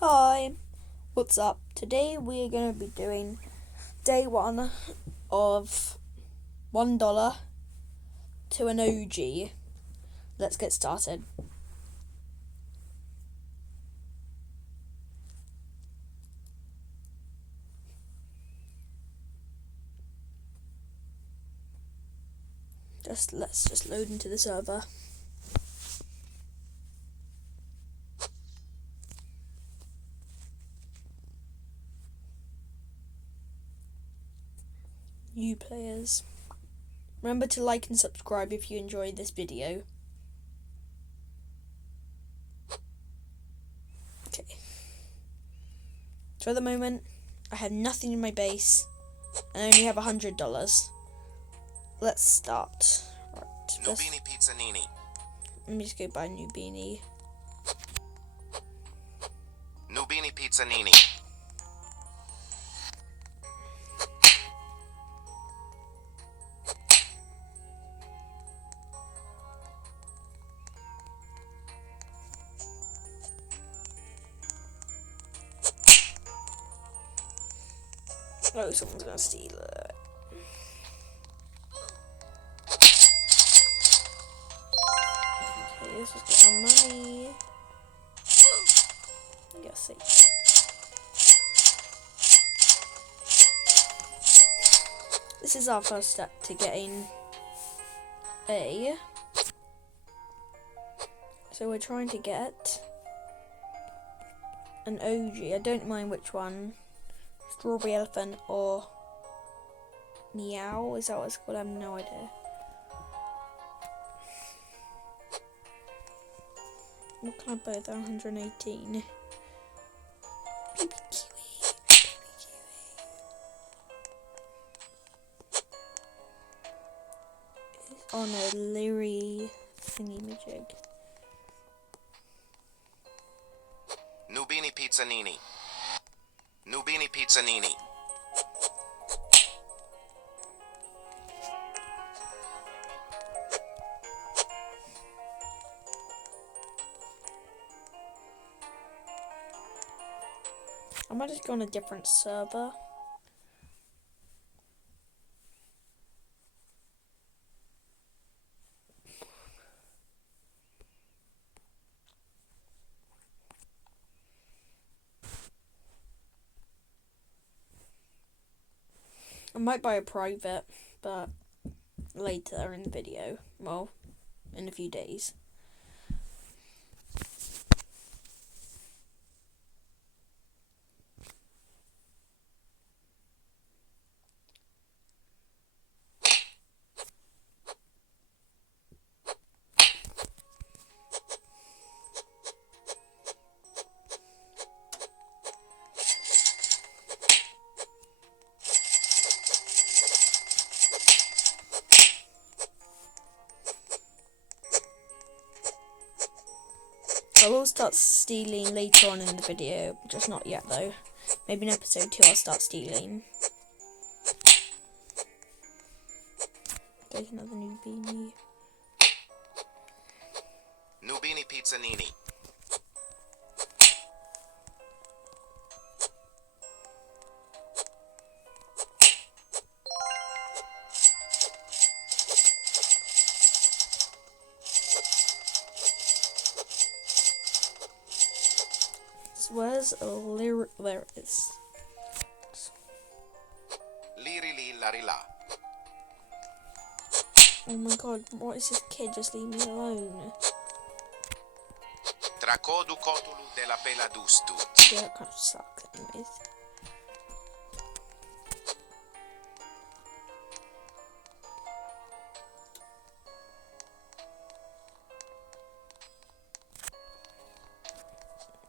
Hi, what's up? Today we are going to be doing day one of $1 to an OG. Let's get started. Let's just load into the server. New players. Remember to like and subscribe if you enjoyed this video. Okay. So at the moment, I have nothing in my base and I only have $100. Let's start. Right, Nubini Pizzanini. let me just go buy a new beanie. Nubini Pizzanini. Oh, someone's gonna steal it. Okay, let's just get our money. Let's see. This is our first step to getting a. So we're trying to get an OG. I don't mind which one. Strawberry elephant or meow. Is that what it's called? I have no idea. What can I buy? 118. Baby kiwi. Baby kiwi. It's on a Leary thingy-majig. Nubini Pizzanini. Nubini Pizzanini. I might just go on a different server. I might buy a private, but later in the video. Well, in a few days. I will start stealing later on in the video, just not yet though. Maybe in episode 2 I'll start stealing. Take another new beanie. Nubini Pizzanini. Where's a there it is. Liri li lari la. Oh my god, what is this kid? Just leave me alone. Tracodu cotulu della pela dustu. Yeah, that kind of sucks anyways.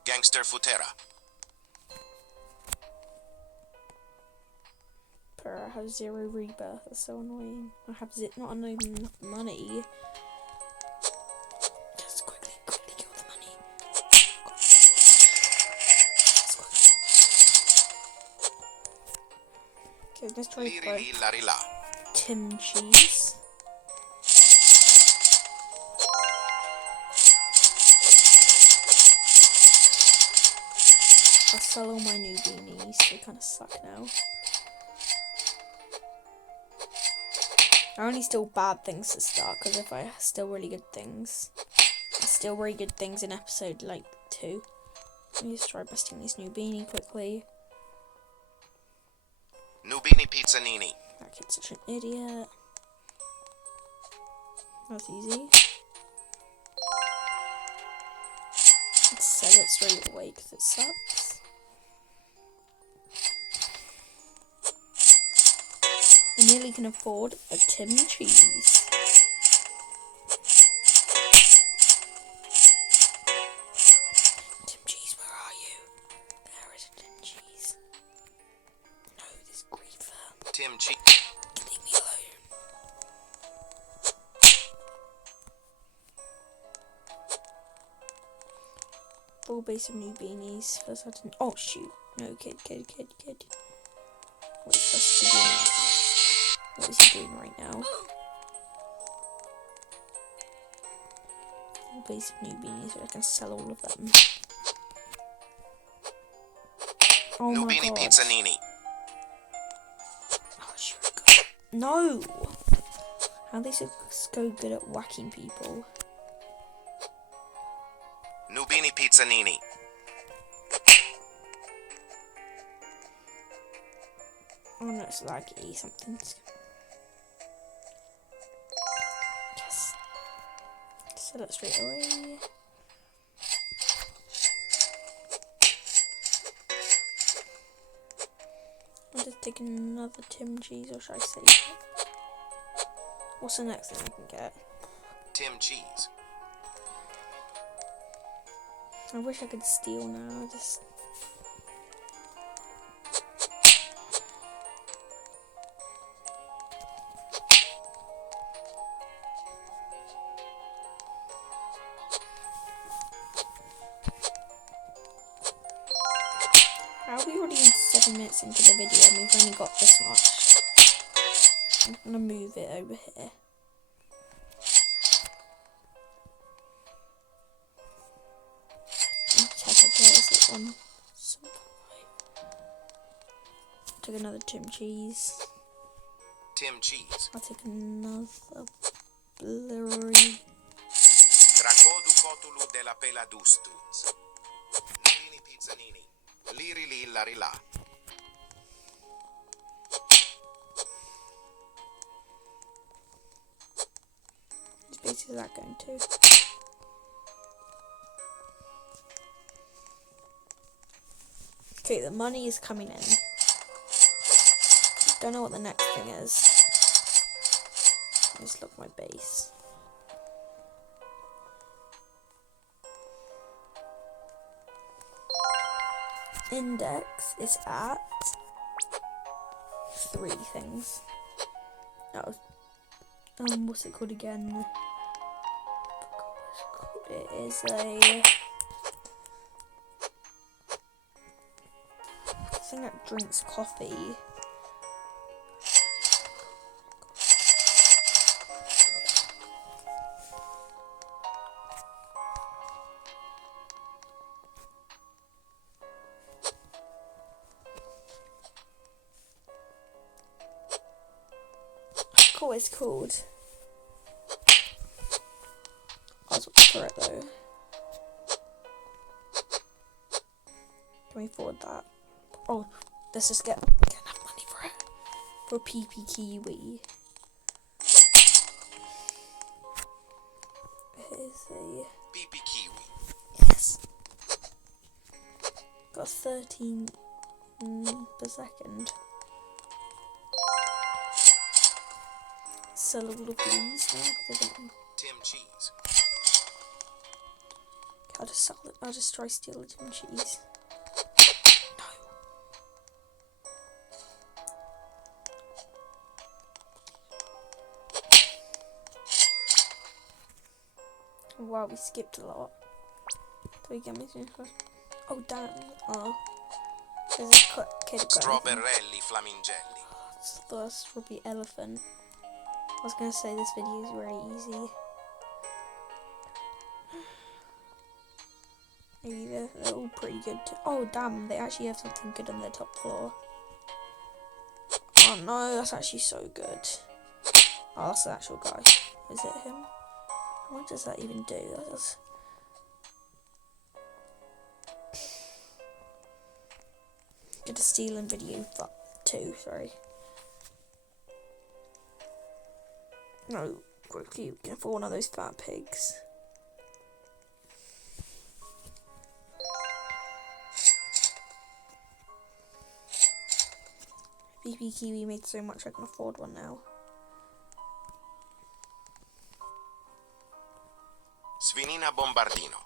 Gangster Futera. I have 0 rebirth, that's so annoying. I have not enough money. Just quickly kill the money. Okay, let's try Liri li lari la. Tim cheese. I'll sell all my new beanies. They kind of suck now. I only steal bad things to start, because if I steal really good things, I steal really good things in episode like 2. Let me just try busting this new beanie quickly. Nubini Pizzanini. That kid's such an idiot. That's easy. Let's sell it straight away because it sucks. I nearly can afford a Tim cheese. Tim cheese, where are you? There is a Tim cheese. No, this griefer. Tim Cheese. Leave me alone. Full base of new beanies. First I didn't. Oh shoot! No, kid. What is supposed to be doing? What is he doing right now? Full base of new beanies, so I can sell all of them. Oh my Nubini god! Pizzanini. Oh shoot! No! How are they so good at whacking people? Nubini Pizzanini. Oh no, it's laggy. Something's. Yes. Sell it straight away. I'll just take another Tim cheese, or should I save it? What's the next thing I can get? Tim Cheese. I wish I could steal now. Just. How are we already in 7 minutes into the video and we've only got this much? I'm gonna move it over here. There's it on. Take another Tim cheese. Tim Cheese. I'll take another blurry. Tracodu cotulu della pela dustuz. Nubini Pizzanini. Liri li lari la. Whose base is that going to? Okay, the money is coming in. Don't know what the next thing is. Let's look my base. Index is at 3 things. Oh, what's it called again? It is a thing that drinks coffee. What it's called. I was looking for it though. Can we afford that? Oh, let's just get enough money for it. For PP Kiwi. Here's a PP Kiwi. yes. Got 13 per second. Sell all of these now. Tim Cheese. I'll just sell it. I'll just try steal the Tim cheese. No. Wow, we skipped a lot. Do we get me to? Oh damn! Oh, there's a kid. Strawberrelli flamingelli. It's the strawberry elephant. I was gonna say this video is very easy. Maybe they're all pretty good. Oh damn, they actually have something good on their top floor. Oh no, that's actually so good. Oh, that's the actual guy. Is it him? What does that even do? That does... Get a stealing video 2, sorry. No, quickly, we can afford one of those fat pigs. PP Kiwi made so much I can afford one now. Svinina bombardino.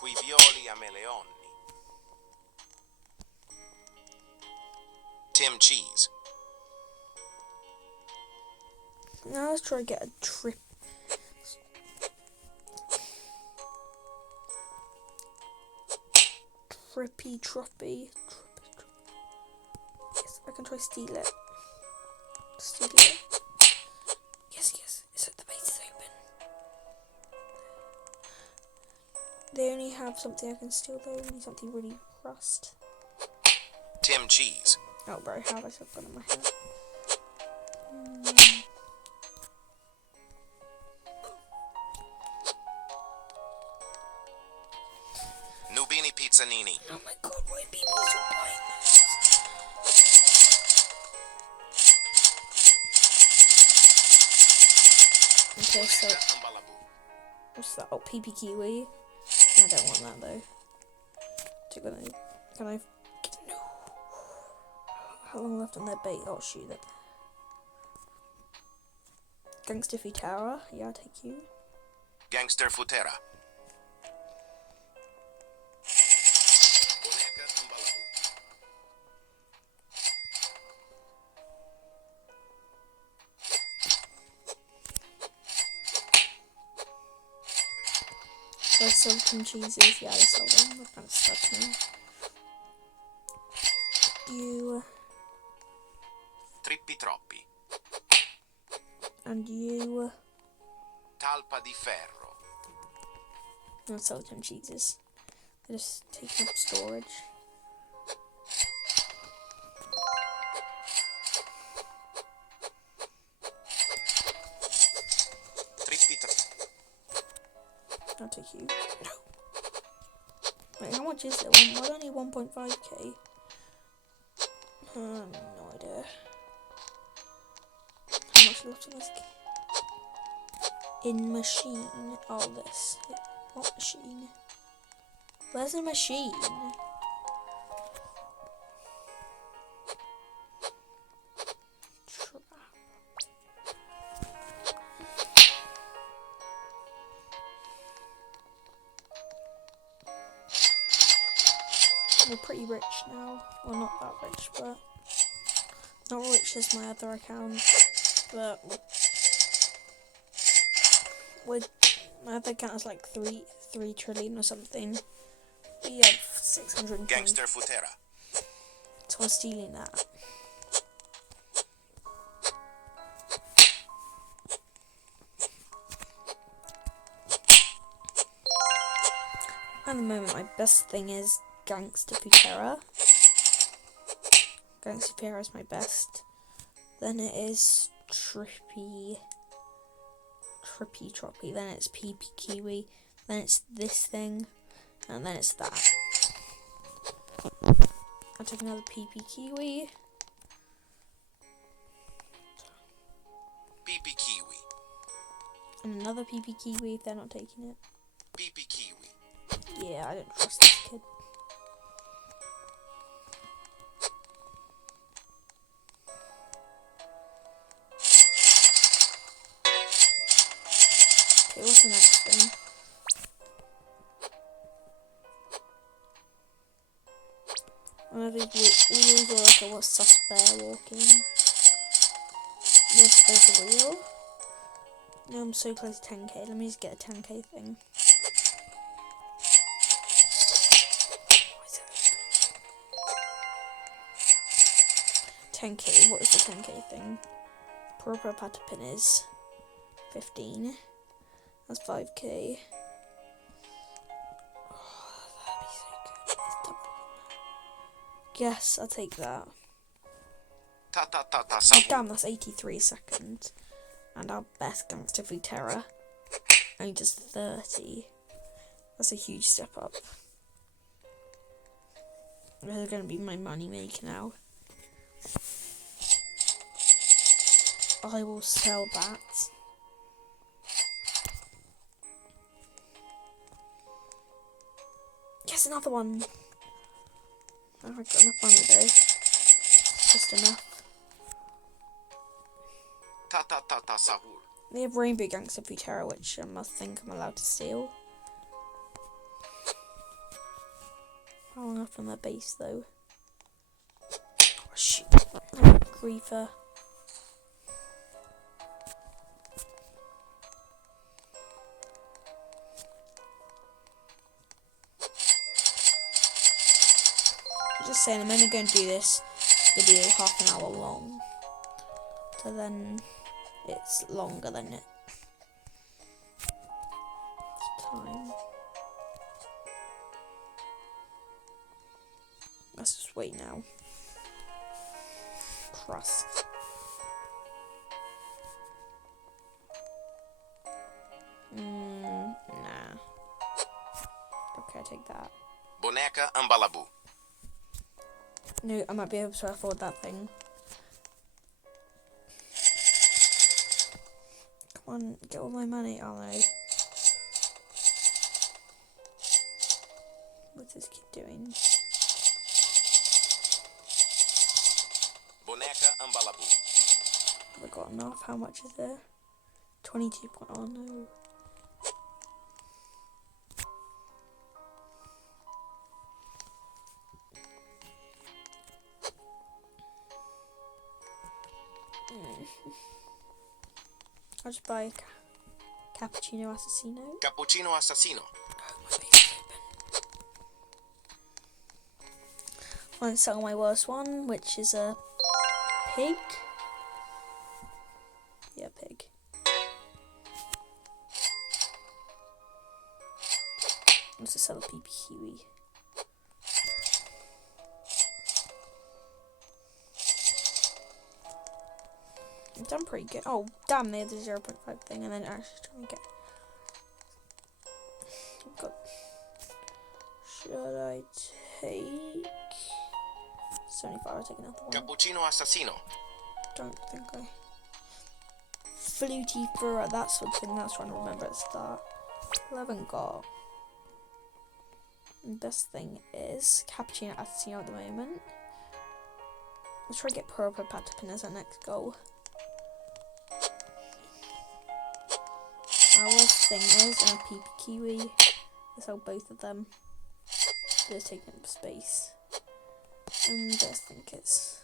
Qui violi a meleonni. Tim cheese. Now let's try to get a trippy troppy. Yes, I can try steal it. Steal it. Yes. It's the base is open. They only have something I can steal though. Only something really rust. Tim cheese. Oh, bro, how have I still got in my head? Nubini pizzanini. Oh my god, why are people still buying this? Okay, so what's that? Oh, PP Kiwi. I don't want that though. Can I? No. How long left on their bait? Oh shoot it. Gangster Futara. Yeah, I'll take you. Gangster futera. I sold some cheeses. Yeah, I sold them. We're kind of stuck now. You. Trippi troppi. And you. Talpa di ferro. I sold some cheeses. They're just taking up storage. I'll take you. No. Wait, how much is it? Why only 1.5k? No idea. How much left on this? In machine. Oh, this. What machine? Where's the machine? We're pretty rich now. Well, not that rich, but not rich as my other account. But with my other account is like 3 trillion or something. We have 620. Gangster futera. So I'm stealing that. At the moment, my best thing is Gangster Futera. Gangster Futera is my best. Then it is Trippy Troppy. Then it's PP Kiwi. Then it's this thing. And then it's that. I'll take another PP Kiwi. PP kiwi. And another PP Kiwi if they're not taking it. PP kiwi. Yeah, I don't trust this kid. Okay, what's the next thing? One of these wheels or like a sus bear walking. There's a wheel. No, I'm so close to 10k. Let me just get a 10k thing. Why is it open? 10k. What is the 10k thing? Proper patapin is 15. That's 5k. Oh, that'd be so good. It's double. Yes, I'll take that. Ta ta ta ta Oh, sabu. damn, that's 83 seconds. And our best gangster food terror. Only just 30. That's a huge step up. This is going to be my money maker now. I will sell that. Yes, another one. I haven't got enough money though. Just enough. Ta ta ta ta sabu. They have Rainbow Gangster Food Terror, which I must think I'm allowed to steal. How long up on their base though? Oh shoot. Oh, griefer. Just saying, I'm only going to do this video half an hour long. So then it's longer than it. It's time. Let's just wait now. Crust. Nah. Okay, take that. Boneca Ambalabu. No, I might be able to afford that thing. Come on, get all my money. Oh no. What's this kid doing? Boneca Ambalabu. Have I got enough? How much is there? 22 point. Oh no. I'll just buy a cappuccino assassino. Cappuccino assassino. Oh, my face open. I'm going to sell my worst one, which is a pig. Yeah, pig. Let's just sell a PP Kiwi. I've done pretty good. Oh, damn, they had the 0.5 thing, and then actually trying to get. I've got. Should I take 75? I'll take another one. Cappuccino assassino. Don't think I. Fluty Furrow, that sort of thing. That's trying to remember at the start. 11 got. And best thing is Cappuccino Assassino at the moment. Let's try to get Purple Patapin as our next goal. Our worst thing is a PP Kiwi. Let's sell both of them. They're taking up space. And I think let's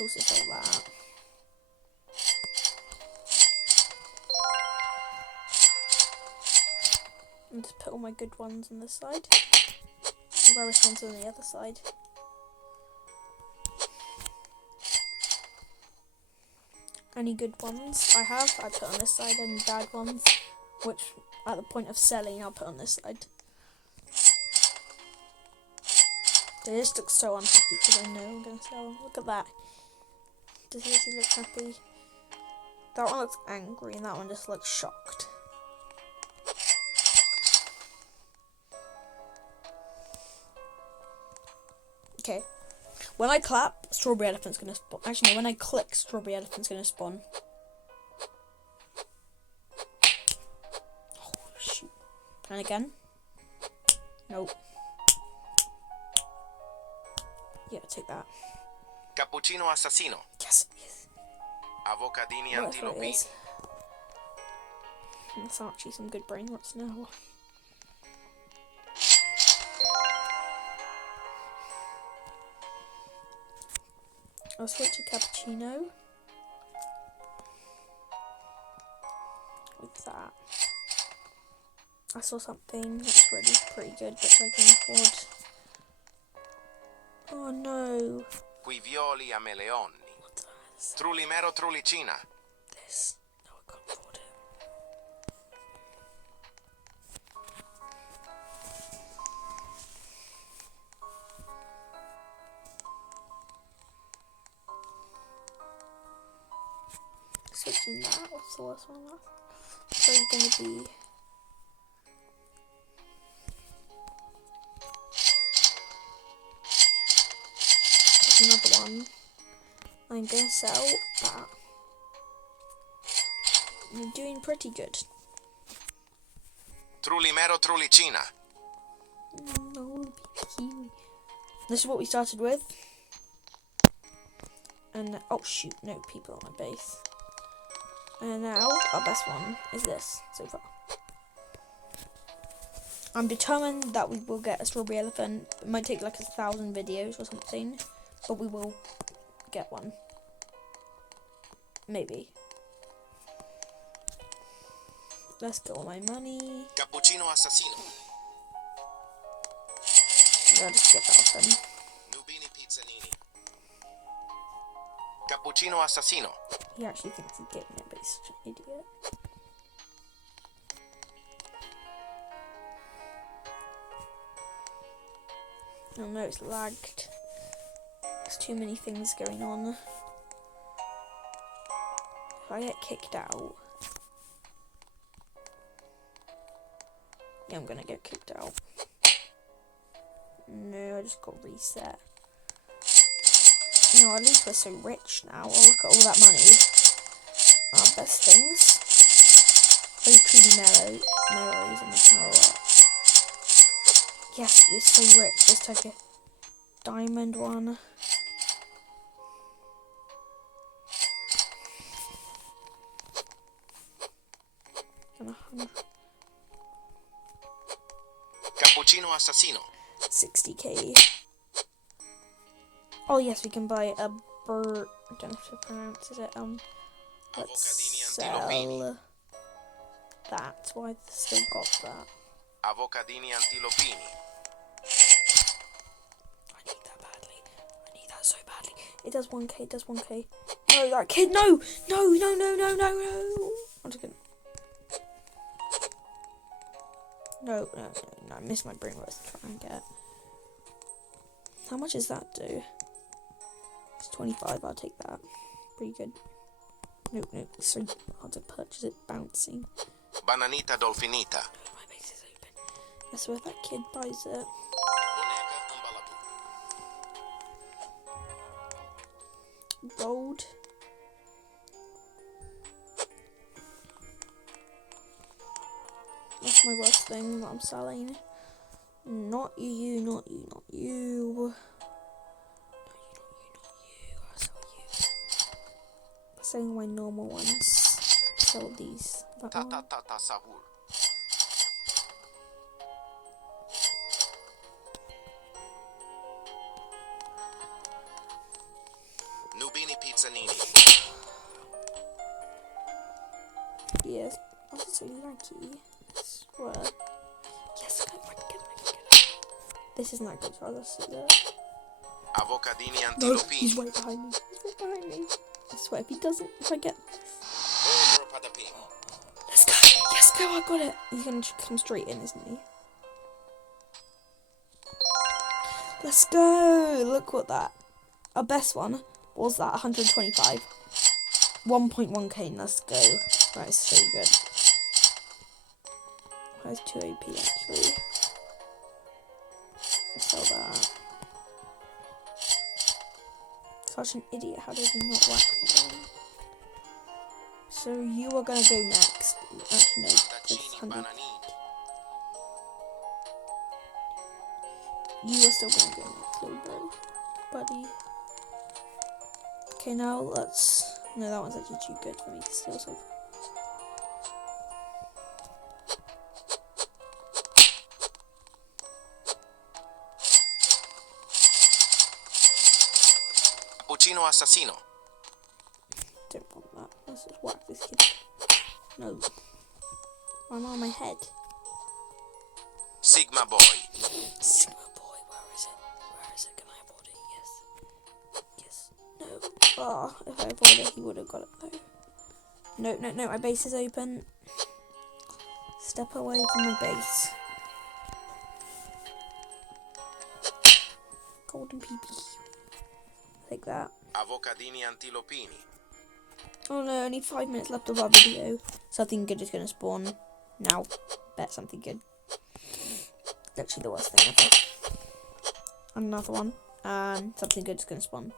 also sell that. And just put all my good ones on this side. And rubbish ones on the other side. Any good ones I have, I put on this side. Any bad ones, which at the point of selling, I'll put on this side. They just look so unhappy because I know I'm going to sell them. Look at that. Does he actually look happy? That one looks angry and that one just looks shocked. Okay. When I clap, Strawberry Elephant's gonna spawn. Actually, no, when I click, Strawberry Elephant's gonna spawn. Oh, shoot. And again. Nope. Yeah, take that. Cappuccino assassino. Yes, yes. Avocadini Whatever it antilopini. is. That's actually some good brain rots now. I'll switch to cappuccino with that. I saw something that's really pretty good, which I can afford. Oh no! Quivioli a meleonni. What the hell is Trulimero trulicina. this? No, I can't afford it. switching that. What's the worst one? So it's going to be... There's another one. I'm going to sell that. You're doing pretty good. Trullimero Trullicina. No, kiwi. This is what we started with. And oh shoot, no people on my base. And now our best one is this so far. I'm determined that we will get a strawberry elephant. It might take like 1,000 videos or something, but we will get one. Maybe. Let's get all my money. Cappuccino assassino. I'll just get that off then. Nubini pizzanini. Cappuccino assassino. He actually thinks he's getting it, but he's such an idiot. Oh no, it's lagged. There's too many things going on. If I get kicked out... Yeah, I'm gonna get kicked out. No, I just got reset. No, at least we're so rich now. Oh, look at all that money. Our best things. Very pretty mellows and it's not a lot. Yes, we're so rich. Let's take a diamond one. And 100. Cappuccino assassino. 60k. Oh yes, we can buy a bird. I don't know how to pronounce it. Let's sell that. Why I still got that? Avocadini antilopini. I need that badly. I need that so badly. It does 1k. It does 1k. No, that kid. No. No. No. No. No. No. No. I'm just gonna. No. No. No. No. I missed my brain. Let's try and get. How much does that do? It's 25. I'll take that. Pretty good. Nope. Nope. It's so hard to purchase it. Bouncing. Bananita dolfinita. No, my base is open. I swear if that kid buys it. Gold. That's my worst thing that I'm selling. Not you, not you, not you. I'll sell you. Selling my normal ones. Sell these. That one. Ta sahur. Nubini pizzanini. Yes, I was so lucky. I swear. Yes, I can get it. This isn't that good, so I'll just see that. Avocadini No, antilopini. he's right behind me. He's right behind me. I swear, if he doesn't, if I get Let's go. Yes, go. I got it. He's going to come straight in, isn't he? Let's go. Look what that. Our best one was that 125. 1.1k. Let's go. That is so good. That is 2 AP actually. Let's sell that. Such an idiot. How does he not whack me down? So you are going to go next. Actually, no. That's 100. You are still going to go next, little bro. Buddy. Okay, now let's... No, that one's actually too good for me to steal so far. Cappuccino assassino. Don't want that. Let's just whack this kid. No. I'm on my head. Sigma boy. Sigma boy, where is it? Where is it? Can I afford it? Yes. Yes. No. Oh, if I avoid it, he would have got it though. No, no, no. My base is open. Step away from my base. Golden PP. Take that. Avocadini antilopini. Oh no, only 5 minutes left of our video. Something good is gonna spawn now. Bet something good. Literally the worst thing ever. Another one. And something good is gonna spawn.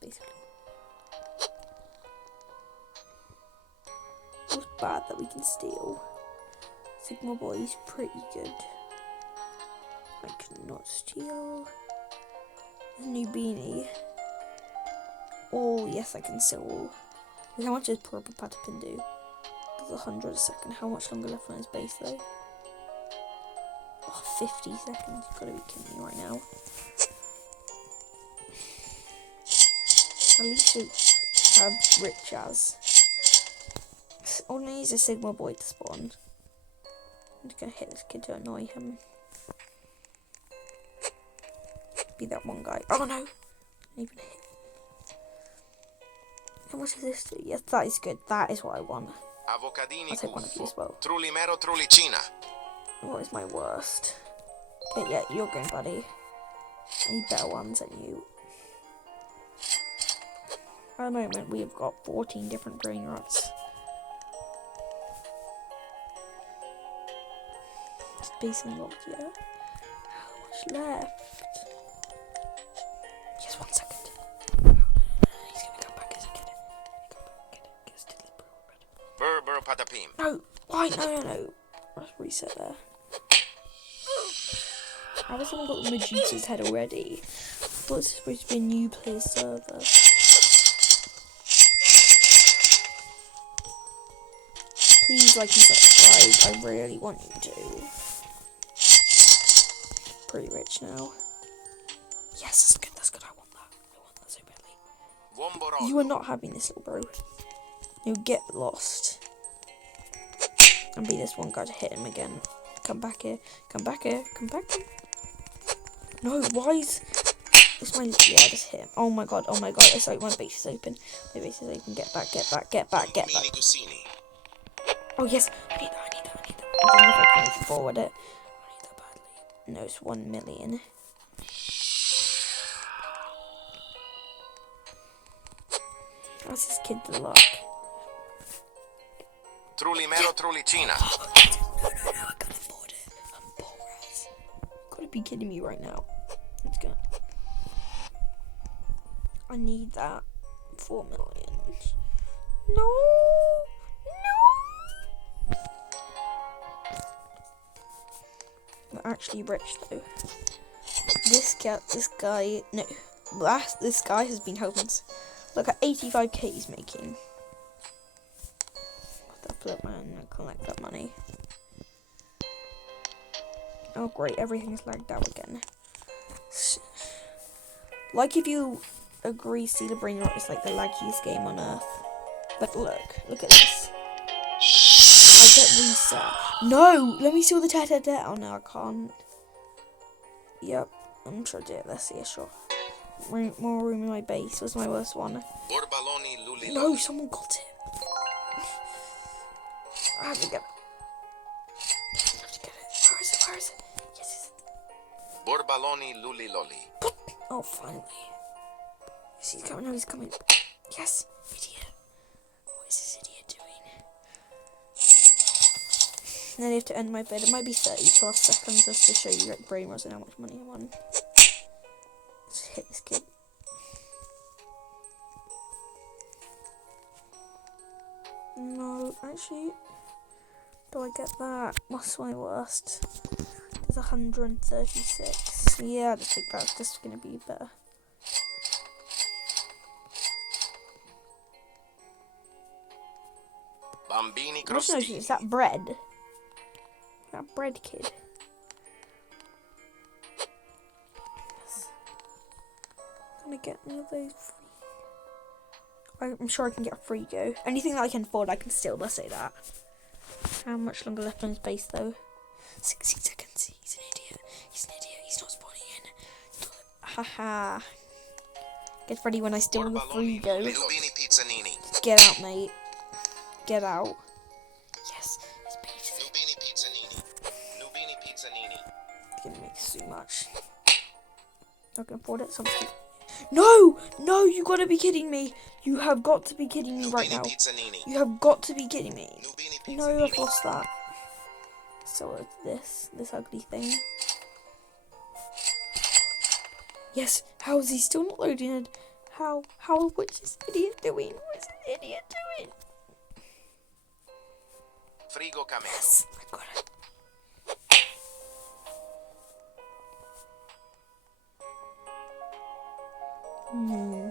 Basically. What's bad that we can steal? Sigma Boy's pretty good. I cannot steal. A new beanie. Oh, yes, I can steal. How much does Proper Patapin do? Does 100 a second. How much longer left on his base, though? Oh, 50 seconds. You've got to be kidding me right now. At least we have Rich as. Only use a Sigma Boy to spawn. I'm just going to hit this kid to annoy him. Be that one guy. Oh no! Even hit. How much does this do? Yes, that is good. That is what I want. Avocadini I'll take one of these as well. Trullimero Trullicina. What is my worst? Okay, yeah, you're going, buddy. I need better ones than you. At the moment, we've got 14 different brain rots. Space unlocked, yeah. How much left? Just 1 second. No, he's gonna come back as a kid. Get us to this bread. Burr Patapim. No, why? No. Let's reset there. How has someone got the Medusa's head already? I thought this was supposed to be a new player server. Please like and subscribe. I really want you to. Pretty rich now. Yes, that's good. I want that so badly. You are not having this, little bro. You'll get lost. And be this one guy to hit him again. Come back here. No, why is this my... Yeah, just hit him. Oh my god. It's like my base is open. My base is open. Get back. Oh yes, I need that. I don't know if I can forward it. I need that badly. No, it's 1 million. How's this kid the luck? Trullimero Trullicina. No, I can't afford it. I'm poor as. Gotta be kidding me right now. Let's go. I need that. 4 million. No. I'm actually rich though. This guy has been helping us. Look at 85k he's making. That flip man, I collect that money. Oh great, everything's lagged out again. Like if you agree, Steal Brain Rot is like the laggiest game on earth. But look at this. I get reset. No! Let me see all the debt. Oh no, I can't. Yep, I'm sure I did it. Let's see, sure. More room in my base was my worst one. No, someone got it. I have to get it. Where is it? Yes, Borbaloni Luli Loli. Oh, finally. Yes, he's coming. No, he's coming. Yes, idiot. What is this idiot doing? And then I have to end my bid. It might be 30+ seconds just to show you like brain rots and how much money I'm on. Let's hit this kid. No, actually, do I get that? What's my worst? There's 136. Yeah, I'll just take that. It's just gonna be better. Bambini Crostini. Is that bread? That bread kid. Yes. I'm gonna get one of those free. I'm sure I can get a frigo. Anything that I can afford, I can steal. Let's say that. How much longer left on his base though? 60 seconds. He's an idiot. He's not spawning in. Haha. Get ready when I steal the frigo. Get out, mate. Get out. Yes. His base. Nubini Pizzanini. It's gonna make so much. I can afford it. So no, you gotta be kidding me. You have got to be kidding me right Nubini now. Pizzanini. You have got to be kidding me. Nubini No, I've Pizzanini. lost that. So it's this ugly thing. Yes, how is he still not loading it? What's this idiot doing? What's this idiot doing? Frigo camelo. Yes, I got it. Yeah.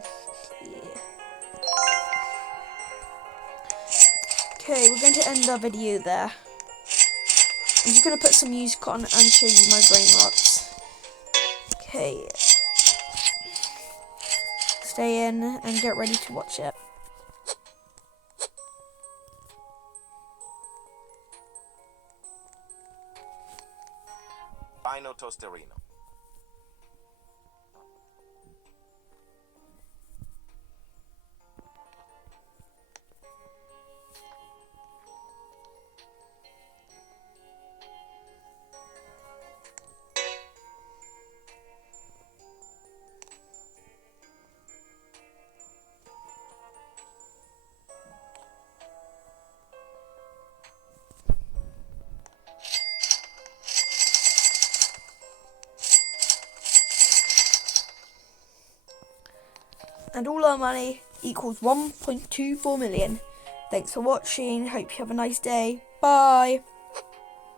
Okay, we're going to end our video there. I'm just going to put some music on and show you my brain rots. Okay. Stay in and get ready to watch it. Fino tosterino. And all our money equals 1.24 million. Thanks for watching. Hope you have a nice day. Bye.